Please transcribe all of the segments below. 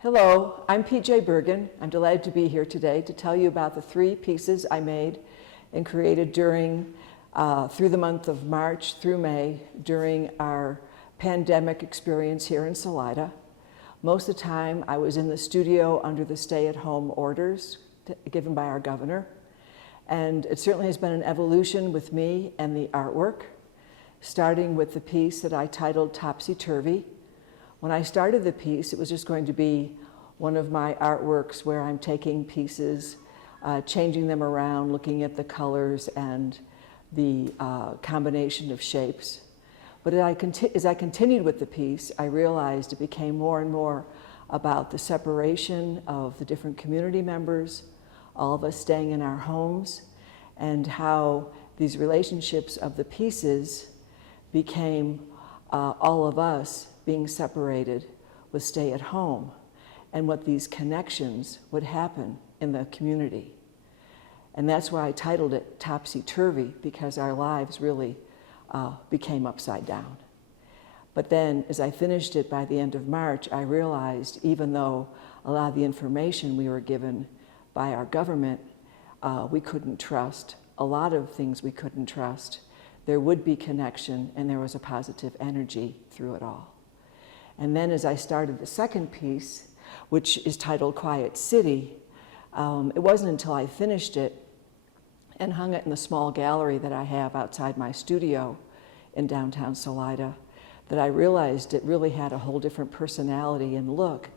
Hello, I'm PJ Bergen. I'm delighted to be here today to tell you about the 3 pieces I made and created through the month of March through May during our pandemic experience here in Salida. Most of the time I was in the studio under the stay-at-home orders given by our governor. And it certainly has been an evolution with me and the artwork, starting with the piece that I titled Topsy-Turvy. When I started the piece, it was just going to be one of my artworks where I'm taking pieces, changing them around, looking at the colors and the combination of shapes. But as I continued with the piece, I realized it became more and more about the separation of the different community members, all of us staying in our homes, and how these relationships of the pieces became all of us being separated with stay at home, and what these connections would happen in the community. And that's why I titled it Topsy-Turvy, because our lives really became upside down. But then as I finished it by the end of March, I realized even though a lot of the information we were given by our government we couldn't trust, a lot of things we couldn't trust, there would be connection and there was a positive energy through it all. And then as I started the second piece, which is titled Quiet City, it wasn't until I finished it and hung it in the small gallery that I have outside my studio in downtown Salida that I realized it really had a whole different personality and look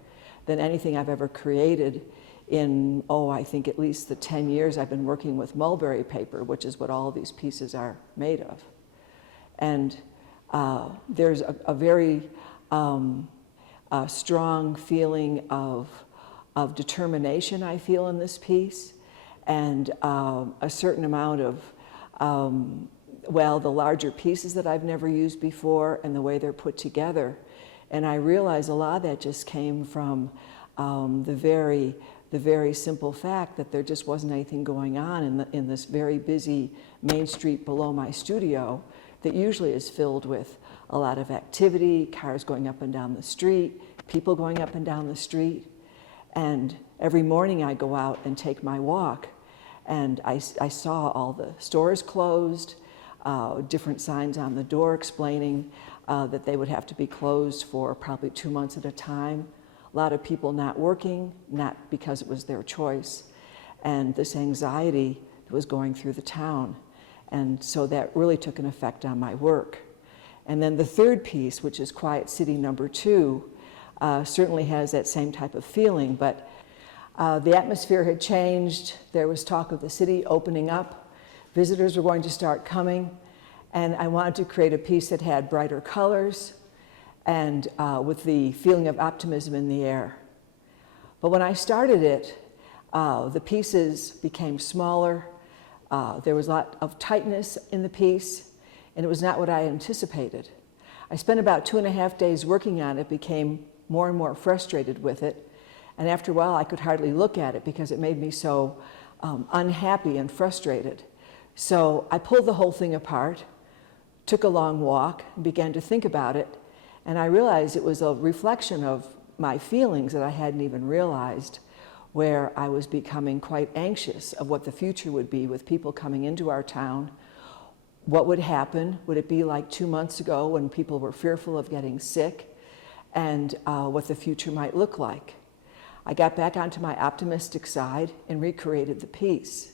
than anything I've ever created in, I think at least the 10 years I've been working with mulberry paper, which is what all these pieces are made of. And there's a very strong feeling of determination I feel in this piece, and a certain amount of, the larger pieces that I've never used before and the way they're put together. And I realize a lot of that just came from the very simple fact that there just wasn't anything going on in this very busy main street below my studio that usually is filled with a lot of activity, cars going up and down the street, people going up and down the street. And every morning I go out and take my walk, and I saw all the stores closed, different signs on the door explaining that they would have to be closed for probably 2 months at a time. A lot of people not working, not because it was their choice, and this anxiety that was going through the town. And so that really took an effect on my work. And then the third piece, which is Quiet City #2, certainly has that same type of feeling, but the atmosphere had changed. There was talk of the city opening up. Visitors were going to start coming, and I wanted to create a piece that had brighter colors and with the feeling of optimism in the air. But when I started it, the pieces became smaller. There was a lot of tightness in the piece, and it was not what I anticipated. I spent about 2.5 days working on it, became more and more frustrated with it, and after a while I could hardly look at it because it made me so unhappy and frustrated. So I pulled the whole thing apart, took a long walk, and began to think about it, and I realized it was a reflection of my feelings that I hadn't even realized, where I was becoming quite anxious of what the future would be with people coming into our town. What would happen? Would it be like 2 months ago when people were fearful of getting sick? And what the future might look like. I got back onto my optimistic side and recreated the piece.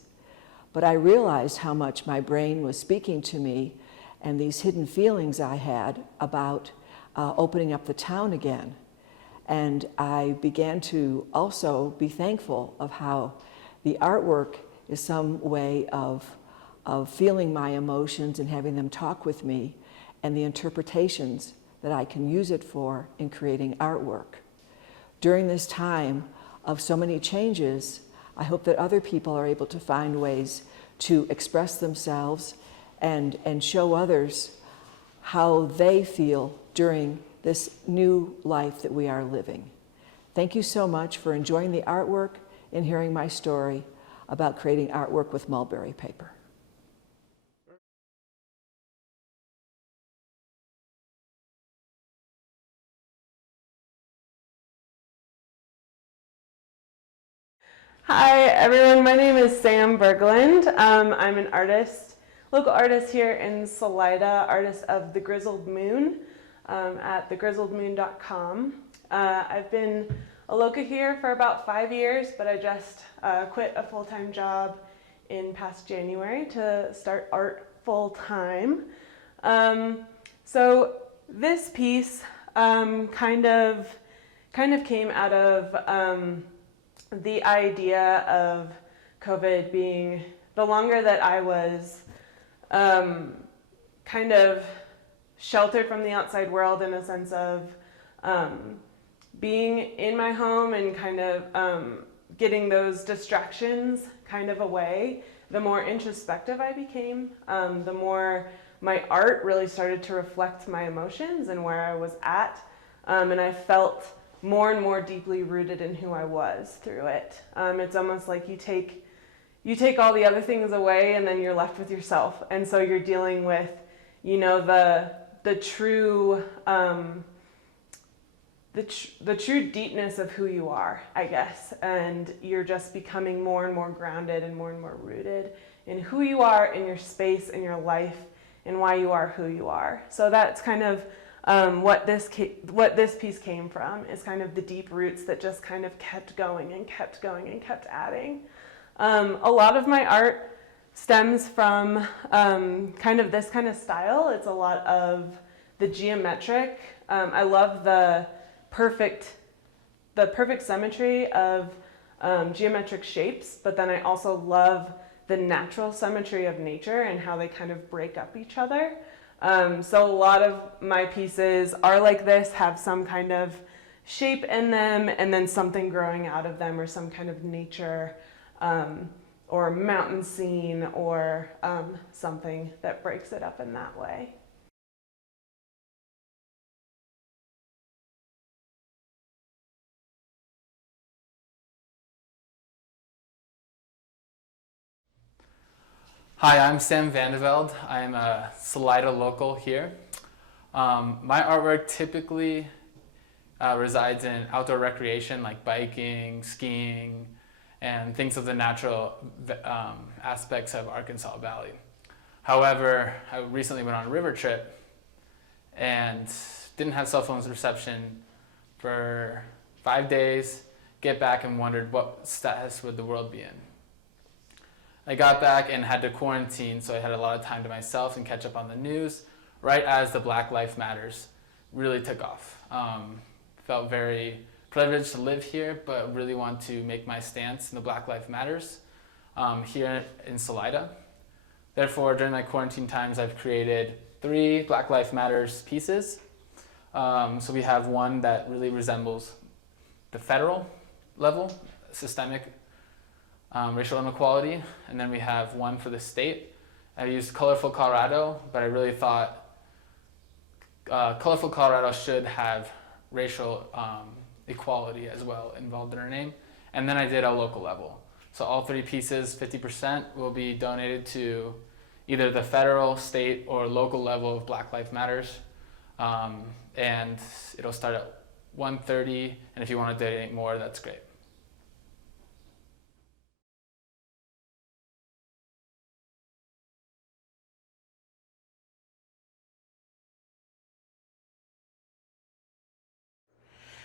But I realized how much my brain was speaking to me and these hidden feelings I had about opening up the town again. And I began to also be thankful of how the artwork is some way of feeling my emotions and having them talk with me, and the interpretations that I can use it for in creating artwork. During this time of so many changes, I hope that other people are able to find ways to express themselves and show others how they feel during this new life that we are living. Thank you so much for enjoying the artwork and hearing my story about creating artwork with mulberry paper. Hi everyone, my name is Sam Berglund. I'm an artist, local artist here in Salida, artist of The Grizzled Moon at thegrizzledmoon.com. I've been a local here for about 5 years, but I just quit a full-time job in past January to start art full-time. So this piece kind of came out of the idea of COVID being, the longer that I was kind of sheltered from the outside world in a sense of being in my home and kind of getting those distractions kind of away, the more introspective I became, the more my art really started to reflect my emotions and where I was at, and I felt more and more deeply rooted in who I was through it. It's almost like you take all the other things away and then you're left with yourself. And so you're dealing with, you know, the true deepness of who you are, I guess. And you're just becoming more and more grounded and more rooted in who you are, in your space, in your life, and why you are who you are. So that's kind of what this piece came from, is kind of the deep roots that just kind of kept going and kept going and kept adding. A lot of my art stems from kind of this kind of style. It's a lot of the geometric. I love the perfect symmetry of geometric shapes, but then I also love the natural symmetry of nature and how they kind of break up each other. So a lot of my pieces are like this, have some kind of shape in them and then something growing out of them, or some kind of nature or mountain scene or something that breaks it up in that way. Hi, I'm Sam Vandeveld. I'm a Salida local here. My artwork typically resides in outdoor recreation like biking, skiing, and things of the natural aspects of Arkansas Valley. However, I recently went on a river trip and didn't have cell phone reception for 5 days, get back and wondered what status would the world be in. I got back and had to quarantine, so I had a lot of time to myself and catch up on the news right as the Black Lives Matters really took off. Felt very privileged to live here, but really want to make my stance in the Black Lives Matters here in Salida. Therefore, during my quarantine times, I've created 3 Black Lives Matters pieces. So we have one that really resembles the federal level, systemic racial inequality, and then we have one for the state. I used Colorful Colorado, but I really thought Colorful Colorado should have racial equality as well involved in our name. And then I did a local level. So all 3 pieces, 50%, will be donated to either the federal, state, or local level of Black Lives Matters. And it'll start at $130, and if you want to donate more, that's great.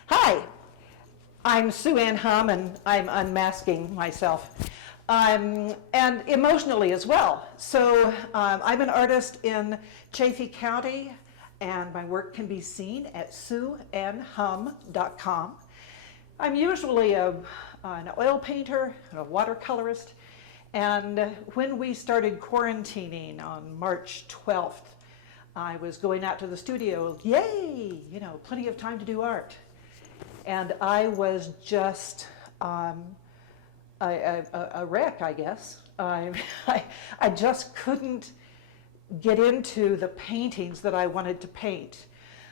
Hi, I'm Sue Ann Hum, and I'm unmasking myself, and emotionally as well. So I'm an artist in Chaffee County, and my work can be seen at sueannhum.com. I'm usually an oil painter, a watercolorist, and when we started quarantining on March 12th, I was going out to the studio, yay, you know, plenty of time to do art. And I was just a wreck, I guess. I just couldn't get into the paintings that I wanted to paint.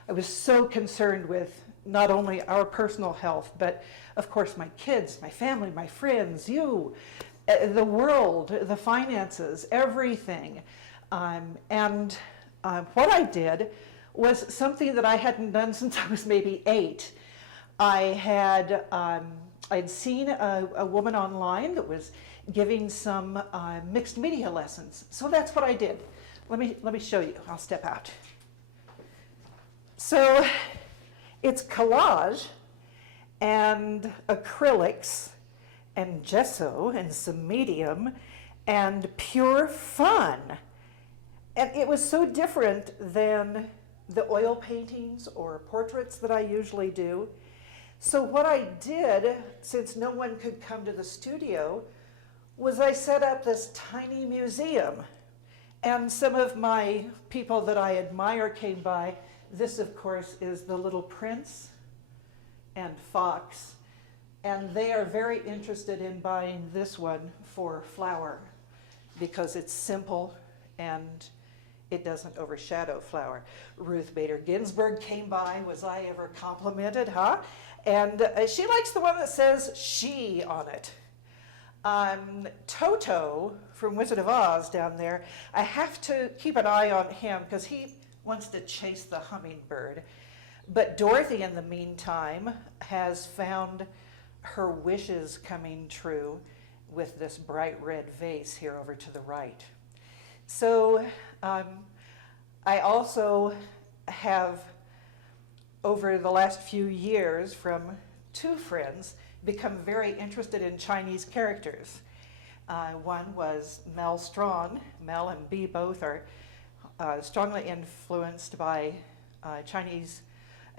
I was so concerned with not only our personal health, but of course my kids, my family, my friends, you, the world, the finances, everything. And what I did was something that I hadn't done since I was maybe 8. I had I'd seen a woman online that was giving some mixed media lessons. So that's what I did. Let me show you. I'll step out. So it's collage and acrylics and gesso and some medium and pure fun. And it was so different than the oil paintings or portraits that I usually do. So what I did, since no one could come to the studio, was I set up this tiny museum. And some of my people that I admire came by. This, of course, is the Little Prince and Fox. And they are very interested in buying this one for flower because it's simple and it doesn't overshadow flower. Ruth Bader Ginsburg came by. Was I ever complimented, huh? And she likes the one that says she on it. Toto from Wizard of Oz down there, I have to keep an eye on him because he wants to chase the hummingbird. But Dorothy, in the meantime, has found her wishes coming true with this bright red vase here over to the right. So I also have, over the last few years, from two friends, become very interested in Chinese characters. One was Mel Strong. Mel and Bee both are strongly influenced by Chinese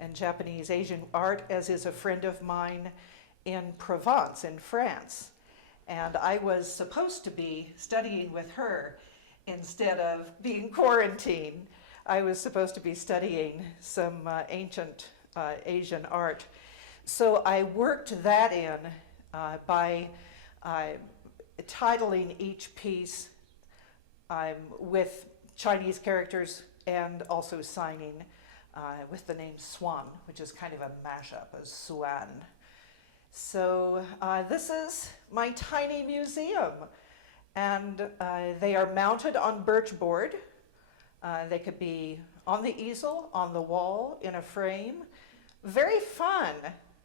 and Japanese Asian art, as is a friend of mine in Provence, in France. And I was supposed to be studying with her instead of being quarantined. I was supposed to be studying some ancient Asian art. So I worked that in by titling each piece with Chinese characters and also signing with the name Swan, which is kind of a mashup of Swan. So this is my tiny museum, and they are mounted on birch board. They could be on the easel, on the wall, in a frame. Very fun.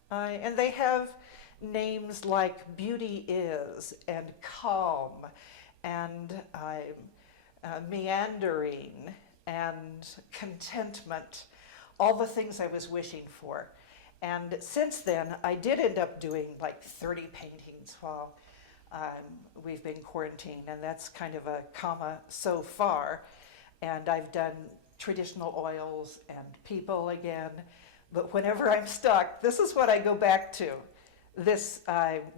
And they have names like Beauty Is, and Calm, and Meandering, and Contentment, all the things I was wishing for. And since then, I did end up doing like 30 paintings while we've been quarantined, and that's kind of a comma so far. And I've done traditional oils and people again, but whenever I'm stuck, this is what I go back to. This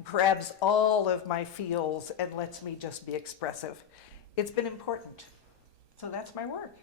grabs all of my feels and lets me just be expressive. It's been important. So that's my work.